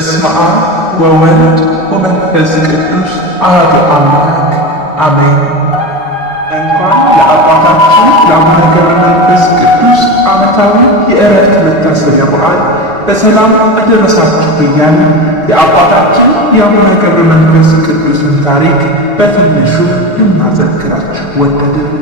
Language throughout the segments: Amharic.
በስመ አብ ወወልድ ወመንፈስ ቅዱስ አሐዱ አምላክ አሜን። እንኳን ለአባታችን ለአቡነ ገብረ መንፈስ ቅዱስ ዓመታዊ የዕረፍት መታሰቢያ በዓል በሰላም አደረሳችሁ ብያለሁ። የአባታችን የአቡነ ገብረ መንፈስ ቅዱስን ታሪክ በትንሹ ልናዘክራችሁ ወደድን።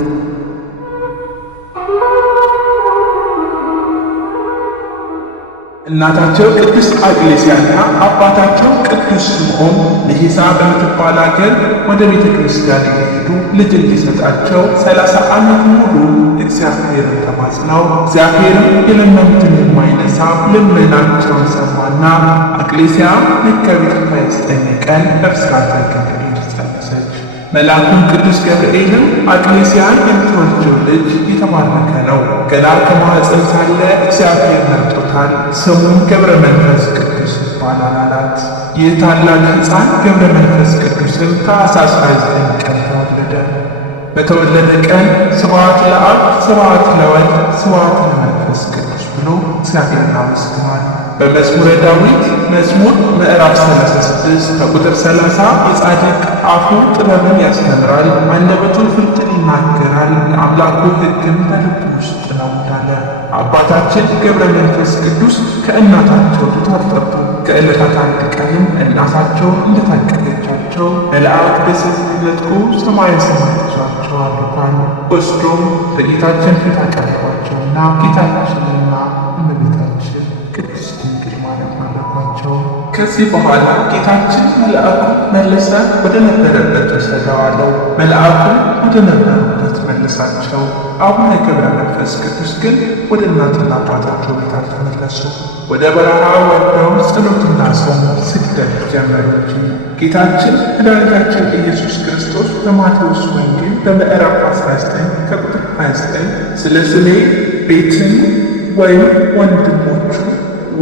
እናታቸው ቅድስት አቅሌስያና አባታቸው ቅዱስ ስምዖን ለሂሳ በምትባል አገር ወደ ቤተ ክርስቲያን የሄዱ ልጅ እንዲሰጣቸው 30 ዓመት ሙሉ እግዚአብሔርን ተማጽነው እግዚአብሔርም የለመኑትን የማይነሳ ልመናቸውን ሰማና አቅሌስያ መጋቢት 29 ቀን በብስራተ ገብርኤል ጸነሰች። መልአኩም ቅዱስ ገብርኤልም አቅሌስያን የምትወልጂው ልጅ የተባረከ ነው፣ ገና ከማኅፀን ሳለ እግዚአብሔር መርጦታል፣ ስሙም ገብረ መንፈስ ቅዱስ ይባላል አላት። ይህ ታላቅ ሕፃን ገብረ መንፈስ ቅዱስም ታኅሳስ 29 ቀን ተወለደ። በተወለደ ቀን ስብሐት ለአብ ስብሐት ለወልድ ስብሐት ለመንፈስ ቅዱስ ብሎ እግዚአብሔርን አመስግኗል። በመዝሙረ ዳዊት መዝሙር ምዕራፍ 36 ከቁጥር 30 የጻድቅ አፉ ጥበብን ያስተምራል፣ አንደበቱ ፍርድን ይናገራል፣ የአምላኩ ሕግም በልቡ ውስጥ ነው እንዳለ አባታችን ገብረ መንፈስ ቅዱስ ከእናታቸው ተጣጠቡ። ከዕለታት አንድ ቀንም እናታቸው እንደታቀፈቻቸው መልአክ በሰይፍ ነጥቆ ሰማየ ሰማያት ይዟቸው አርጓል። ወስዶም በጌታችን ፊት አቀረቧቸውና ጌታችንና እመቤታችን ቅድስት ድንግል ማርያም አረጓቸው። ከዚህ በኋላ ጌታችን መልአኩ መለሰ ወደ ነበረበት ውሰደው አለው። መልአኩ ወደ ነበሩበት መለሳቸው። አቡነ ገብረ መንፈስ ቅዱስ ግን ወደ እናትና አባታቸው ቤት አልተመለሱ። ወደ በረሃ ወርደው ጸሎትና ጾም ስግደት ጀመሩ እንጂ። ጌታችን መድኃኒታችን ኢየሱስ ክርስቶስ በማቴዎስ ወንጌል በምዕራፍ 19 ከቁጥር 29 ስለ ስሜ ቤትን ወይም ወንድሞቹ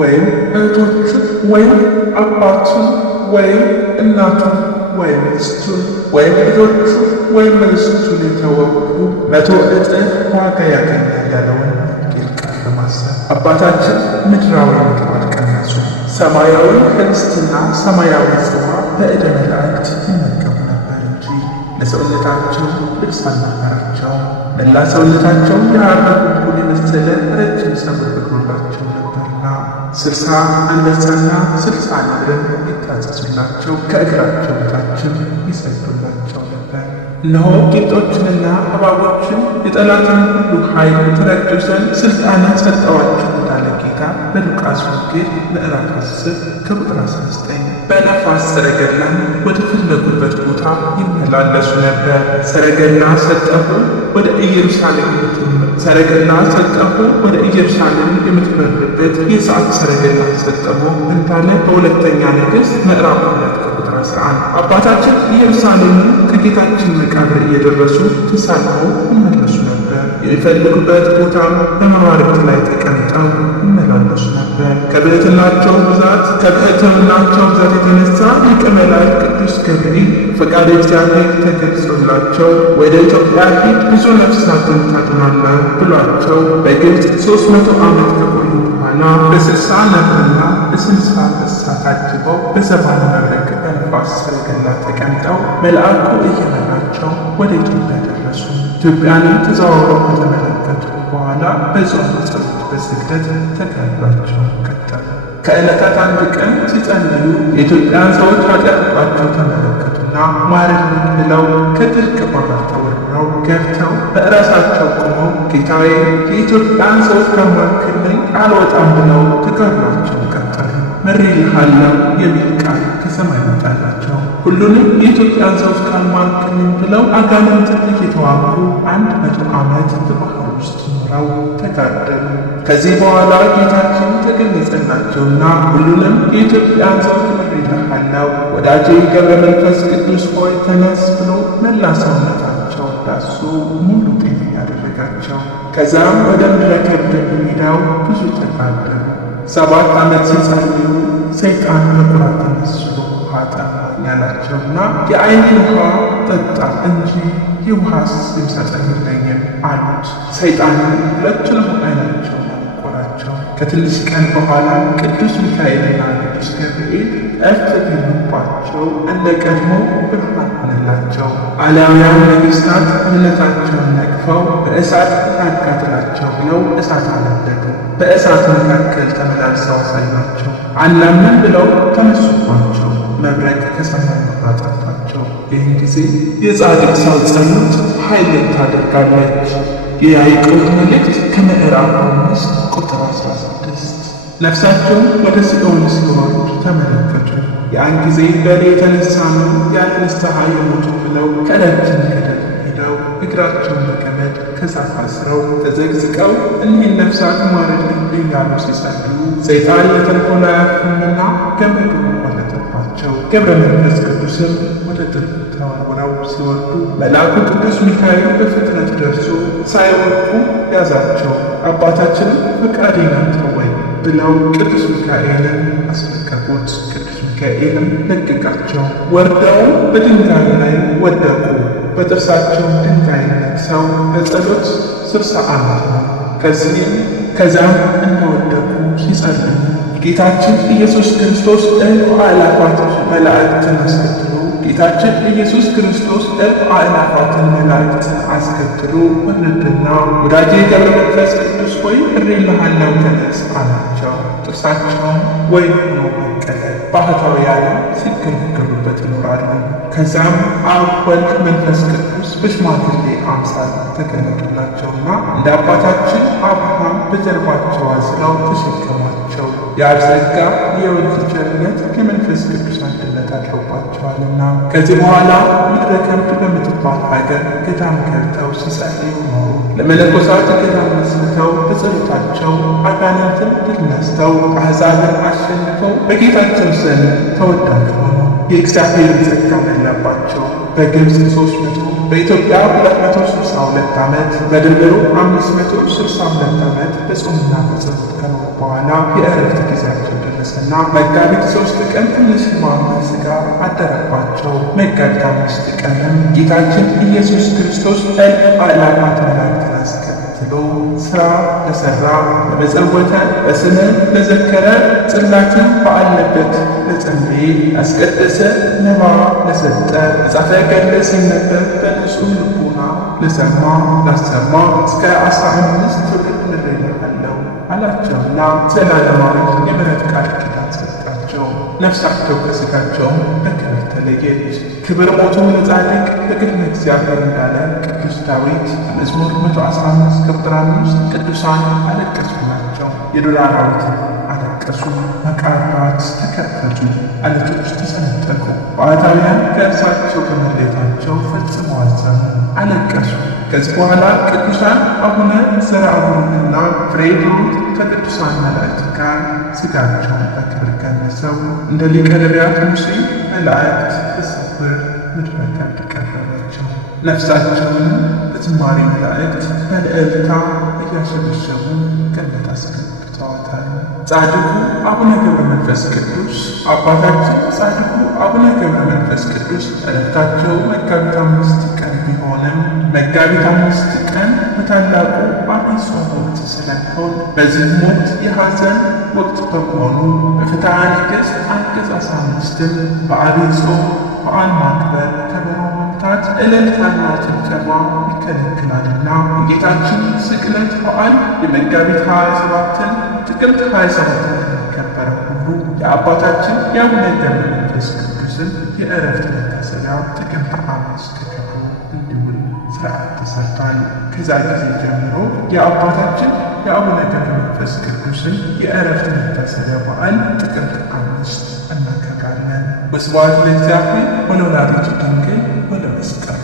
ወይም እህቶቹ ወይም አባቱን ወይም እናቱን ወይም ሚስቱን ወይም ልጆቹ ወይም ርስቱን የተወ ሁሉ 100 እጥፍ ዋጋ ያገኛል ያለውን ወንጌል ቃል በማሰብ አባታችን ምድራዊ ምግብ አልቀመሱ፣ ሰማያዊ ኅብስትና ሰማያዊ ጽዋ በዕደ መላእክት ይመገቡ ነበር እንጂ ለሰውነታቸው ልብስ አልነበራቸው። መላ ሰውነታቸው የሐር ቁልቁል የመሰለ ረጅም ፀጉር በቅሎላቸው ነበርና 60 አንበሳና 60 ነብርም ይታዘዙላቸው ከእግራቸው በታችም ይሰግዱላቸው ነበር። እነሆ ጊንጦችንና እባቦችን የጠላትን ሁሉ ኃይል ትረግጡ ዘንድ ሥልጣንን ሰጠዋችሁ እንዳለ ጌታ በሉቃስ ወንጌል ምዕራፍ 10 ከቁጥር 19 በነፋስ ሰረገላን ወደ ፈለጉበት ቦታ ይመላለሱ ነበር። ሰረገላ ሰጠሁ ወደ ኢየሩሳሌም የምትበርበት የሰዓት ሰረገላ ሰጠሁ እንዳለ በሁለተኛ ነገሥት ምዕራፍ 2 ከቁጥር 11 አባታችን ኢየሩሳሌምን ከጌታችን መቃብር እየደረሱ ተሳልመው ይመለሱ ነበር። የሚፈልጉበት ቦታም በመባረክት ላይ ተቀምጠው ይመላለሱ ነበር። ከብሕትናቸው ብዛት የተነሳ ሊቀ መላእክት ቅዱስ ገብርኤል ፈቃደ እግዚአብሔር ተገልጾላቸው ወደ ኢትዮጵያ ሂድ ብዙ ነፍሳትን ታድናለህ ብሏቸው በግብፅ 300 ዓመት ከቆዩ በኋላ በ60 ነብርና በ60 አንበሳ ታጅበው በሰባን መብረቅ በነፋስ ሰረገላ ተቀምጠው መልአኩ እየመራቸው ወደ ኢትዮጵያ ደረሱ። ኢትዮጵያንም ተዘዋውረው ከተመለከቱ በኋላ በጾም ጸሎት በስግደት ተጋድሏቸው ቀጠሉ። ከዕለታት አንድ ቀን ሲጸልዩ የኢትዮጵያን ሰዎች ኃጢአታቸው ተመለከቱና ማረን ብለው ከጥልቅ ባህር ተወርውረው ገብተው በራሳቸው ቆመው ጌታዬ የኢትዮጵያን ሰዎች ከማክልኝ አልወጣም ብለው ተጋድሏቸው ቀጠሉ። ምሬልሃለሁ የሚል ቃል ከሰማይ መጣላቸው። ሁሉንም የኢትዮጵያን ሰዎች ካልማርክልኝ ብለው አጋንንትን እየተዋጉ 100 ዓመት በባህር ውስጥ ኖረው ተጋደሉ። ከዚህ በኋላ ጌታችን ተገለጸላቸውና ሁሉንም የኢትዮጵያን ሰዎች ምሬልሃለሁ፣ ወዳጄ ገብረ መንፈስ ቅዱስ ሆይ ተነስ ብሎ መላ ሰውነታቸው ዳሱ ሙሉ ጤነኛ ያደረጋቸው። ከዛም ወደ ምድረ ከብድ ሄደው ብዙ ተጋደሉ። 7 ዓመት ሲጸልዩ ሰይጣን በኩራት ተመስሎ ውሃ ጠማኝ ያላቸውና የዓይኔን ውሃ ጠጣ እንጂ የውሃስ የሚሰጠኝ የለኝም አሉት። ሰይጣንም ሁለቱንም ዓይናቸውን አቆራቸው። ከትንሽ ቀን በኋላ ቅዱስ ሚካኤልና ቅዱስ ገብርኤል እርፍ ቢሉባቸው እንደ ቀድሞ ብርሃን ሆነላቸው። አላውያን ነገሥታት እምነታቸውን ነቅፈው በእሳት እናቃጥላቸው ብለው እሳት አነደዱ። በእሳት መካከል ተመላልሰው አሳዩአቸው። አናምን ብለው ተነሱባቸው። መብረቅ ከሰማይ አጠፋቸው። ይህን ጊዜ የጻድቅ ሰው ጸሎት ኃይልን ታደርጋለች። የያዕቆብ መልእክት ከምዕራፍ 5 ቁጥር 16። ነፍሳቸውን ወደ ሲኦል ሲወርድ ተመለከቱ። ያን ጊዜ በእኔ የተነሳ ነው ያለ ንስሐ የሞቱ ብለው ከረጅም ገደል ሄደው እግራቸውን በገመድ ከዛፍ አስረው ተዘግዝቀው እኒህን ነፍሳት ማረድልኝ እያሉ ሲጸልዩ ሰይጣን ለተንኮል አያርፍምና ገመዱ ወለደባቸው። ገብረ መንፈስ ቅዱስም ወደ ጥልቁ ተወርውረው ሲወርዱ መልአኩ ቅዱስ ሚካኤል በፍጥነት ደርሶ ሳይወድቁ ያዛቸው። አባታችንም ፈቃዴ ነው ተወኝ ብለው ቅዱስ ሚካኤልን አስለቀቁት። ቅዱስ ሚካኤልም ለቀቃቸው። ወርደው በድንጋዩ ላይ ወደቁ። በጥርሳቸው ድንጋይ ነክሰው በጸሎት 60 ዓመት ነው። ከዛም እንደወደቁ ሲጸልዩ ጌታችን ኢየሱስ ክርስቶስ እልፍ አእላፋት መላእክትን አስከትሎ መላእክትን አስከትሎ ወረደና ወዳጄ ገብረ መንፈስ ቅዱስ ሆይ እሬልሃለሁ ተነስ አላቸው። ጥርሳቸውን ወይን ሆኖ በቀለ። ባህታውያንም ሲገለገሉበት ይኖራሉ። ከዛም አብ ወልድ መንፈስ ቅዱስ በሽማግሌ አምሳል ተገለጡላቸውና እንደ አባታችን አብርሃም በጀርባቸው አዝለው ተሸከሟቸው። የአብ ጸጋ የወልድ ቸርነት የመንፈስ ቅዱስ አንድነት አድሮባቸዋልና ከዚህ በኋላ ምድረ ከብድ በምትባል ሀገር ገዳም ገብተው ሲጸልዩ ኖሩ። ለመነኮሳት ገዳም መስርተው በጸሎታቸው አጋንንትን ድል ነስተው አሕዛብን አሸንፈው በጌታቸው ዘንድ ተወዳጅ ሆኑ። የእግዚአብሔር ጸጋ ሞላባቸው። በግብፅ 300 በኢትዮጵያ 262 ዓመት በድምሩ 562 ዓመት በጾምና በጸሎት ከኖሩ በኋላ የዕረፍት ጊዜያቸው ደረሰና መጋቢት 3 ቀን ትንሽ ሕማመ ሥጋ አደረባቸው። መጋቢት 5 ቀንም ጌታችን ኢየሱስ ክርስቶስ እልፍ አእላፋት መላእክትን አስከትሎ ሥራ ለሠራ ለመጸወተ በስምህ ለዘከረ ጽላትን ባለበት ለጸለየ ያስቀደሰ መባ ለሰጠ መጽሐፈ ገድል ሲነበብ በንጹሕ ልቡና ለሰማ ላሰማ እስከ 15 ትውልድ ምሬልሃለሁ አላቸውና ዘላለማዊ የምሕረት ቃል ኪዳን ሰጣቸው። ነፍሳቸው ከሥጋቸውም በክብር ተለየች። ክብር ሞቱ ለጻድቅ በቅድመ እግዚአብሔር እንዳለ ቅዱስ ዳዊት በመዝሙር 115 ቁጥር 5 ቅዱሳን አለቀሱላቸው። የዱር አራዊት አለቀሱ። መቃብራት ተከፈቱ፣ ዓለቶች ተሰነጠቁ። ባህታውያን ከእርሳቸው በመለየታቸው ፈጽመው አዘኑ፣ አለቀሱ። ከዚህ በኋላ ቅዱሳን አቡነ ዘርአብሩክና ፍሬ ሂሩት ከቅዱሳን መላእክት ጋር ሥጋቸውን በክብር ገነዘው እንደ ሊቀ ነቢያት ሙሴ መላእክት በስውር ምድረ ከብድ ቀረባቸው። ነፍሳቸውን በዝማሬ መላእክት በልዕልታ እያሸበሸቡ ገነት አስገብተዋታል። ጻድቁ አቡነ ገብረ መንፈስ ቅዱስ አባታችን ጻድቁ አቡነ ገብረ መንፈስ ቅዱስ ዕረፍታቸው መጋቢት 5 ቀን ቢሆንም መጋቢት 5 ቀን በታላቁ አብይ ጾም ወቅት ስለሚሆን በዚህ ወቅት የሐዘን ወቅት በመሆኑ በፍትሐ ነገሥት አንቀጽ 15 በአብይ ጾም በዓል ማክበር ከበሮ መምታት እልልታና ጭብጨባ ይከለክላልና የጌታችን ስቅለት በዓል የመጋቢት 27ን ጥቅምት 27 የሚከበረ ሁሉ የአባታችን የአቡነ ገብረ መንፈስ ቅዱስን የዕረፍት መታሰቢያ ጥቅምት 5 ተከብሮ እንዲውል ሥርዓት ተሰርቷል። ከዛ ጊዜ ጀምሮ የአባታችን የአቡነ ገብረ መንፈስ ቅዱስን የዕረፍት መታሰቢያ በዓል ጥቅምት 5 እናከብራለን። ወስብሐት ለእግዚአብሔር ወለወላዲቱ ድንግል ወለመስቀሉ